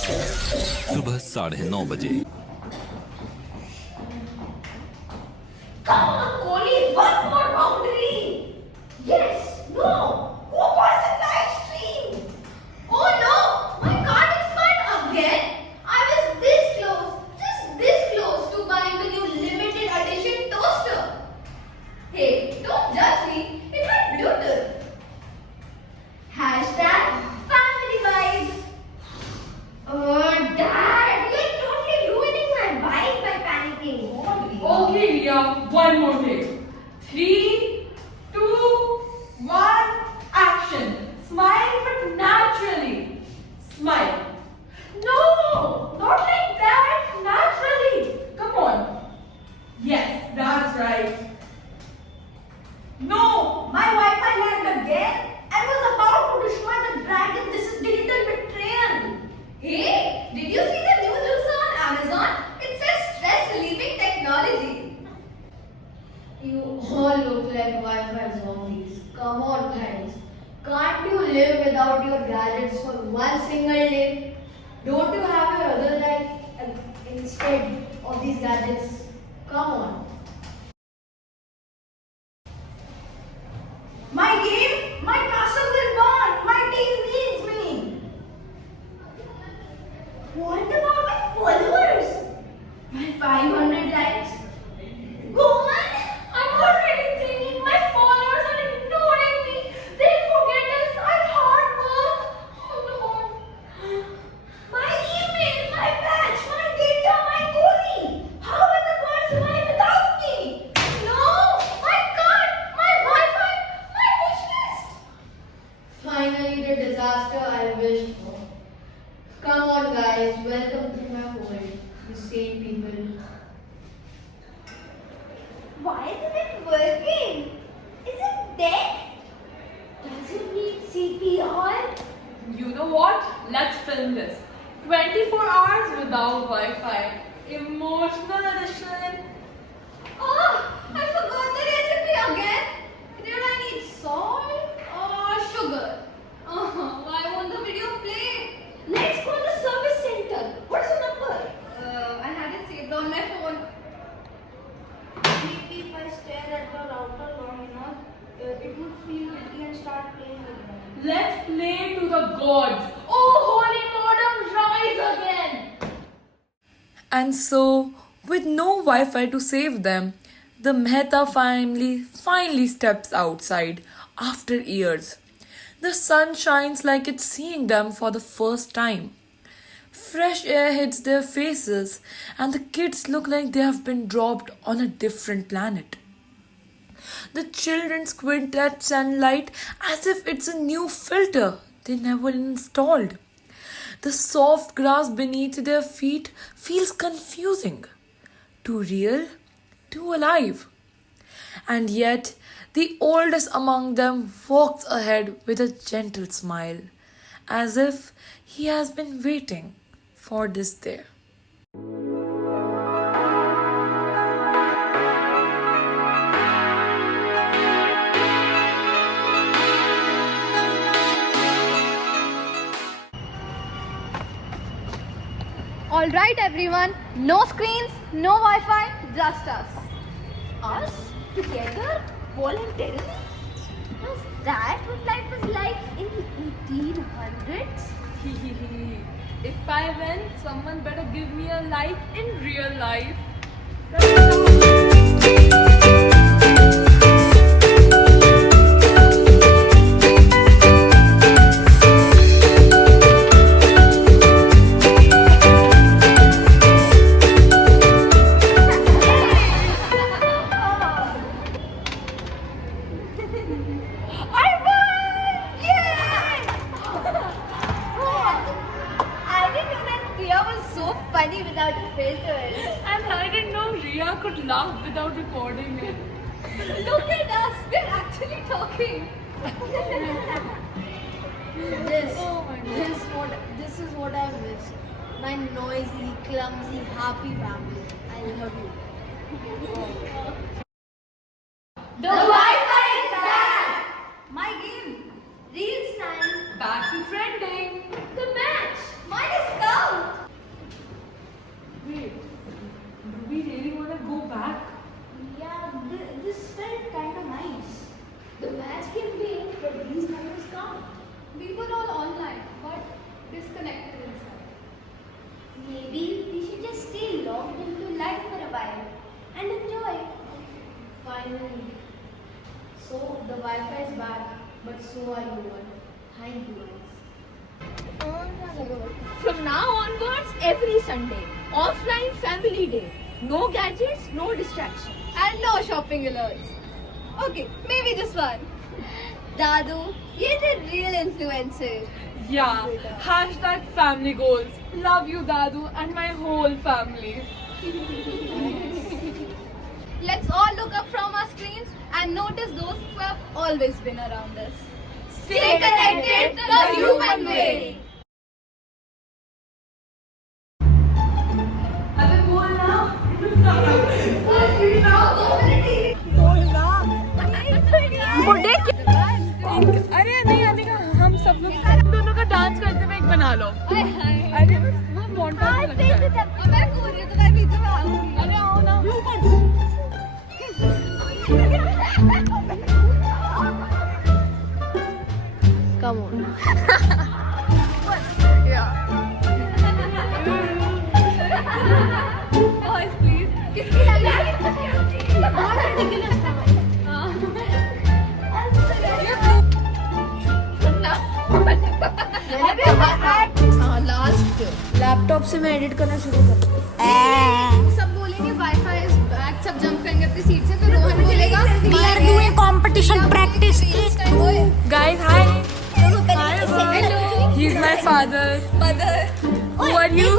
सुबह 9:30 बजे। Come on, Kohli, one more boundary. Yes, no. Who was in live stream? Oh no, my card expired again. I was this close, just this close to buying the new limited edition toaster. Hey, don't judge me. It had Bluetooth. Hashtag family vibes. Oh, Dad, you're totally ruining my vibe by panicking. Okay, Ria, one more take. 3, 2, 1, action. Smile, but naturally. Smile. No, not like that. Naturally. Come on. Yes, that's right. No, my Wi-Fi lagged again. I was about to destroy the dragon. This is digital betrayal. Hey, did you see the new juice on Amazon? It says stress relieving technology. You all look like Wi-Fi zombies. Come on, guys. Can't you live without your gadgets for one single day? Don't you have your other life instead of these gadgets? Come on. My game, my castle will burn. My team needs me. What about my followers? My 500 likes? Go on! I'm already thinking my followers are ignoring me. They'll forget us our hard work. Oh Lord. My email, my badge, my data, my Kohli. How will the world survive without me? No! My card, my Wi-Fi, my wish list. Finally the disaster I wished for. Come on guys, welcome to my home. You sane people. Why isn't it working? Is it dead? Does it need CPR? You know what? Let's film this. 24 hours without Wi-Fi. Emotional edition. Oh, I forgot the recipe again. Did I need salt or sugar? Why won't the video play? Let's call the service center. What's the number? I had it saved on my phone. Maybe if I stare at the router long enough, it would feel guilty and start playing again. Let's play to the gods. Oh, holy modem, rise again! And so, with no Wi-Fi to save them, the Mehta family finally steps outside after years. The sun shines like it's seeing them for the first time. Fresh air hits their faces, and the kids look like they have been dropped on a different planet. The children squint at sunlight as if it's a new filter they never installed. The soft grass beneath their feet feels confusing. Too real, too alive. And yet, the oldest among them walks ahead with a gentle smile, as if he has been waiting for this day. Alright everyone, no screens, no Wi-Fi, just us. Us? Together? Voluntarily? Was that what life was like in the 1800s? If I win, someone better give me a like in real life. Funny without filters. And I didn't know Ria could laugh without recording it. Look at us, we're actually talking. This is what I miss. My noisy, clumsy, happy family. I love you. The Wi-Fi is back. My game. Reels time. Back to trending. The match. Mine is cow. so are you all. Thank you guys. From now onwards, every Sunday, offline family day. No gadgets, no distractions. And no shopping alerts. Okay, maybe this one. Dadu, you're the real influencer. Yeah, hashtag family goals. Love you, Dadu, and my whole family. Let's all look up from our screens and notice those who have always been around us. Stay connected the human way. अरे नहीं आनेगा हम सब लोग दोनों का dance करते हुए एक बना लो अरे वो मोंटाज लगता है मैं बोल रही हूँ तो मैं बीच में आऊंगी अरे आओ ना Come on. Boys, please. किसकी लग रही है? बहुत ridiculous था भाई. लैपटॉप से मैं एडिट करना शुरू कर सब बोलेंगे वाईफाई इज बैक सब जंप करेंगे अपनी सीट से फिर रोहन बोलेगा We are doing competition practice. Guys, hi. Hello He's my father. Mother Who are you?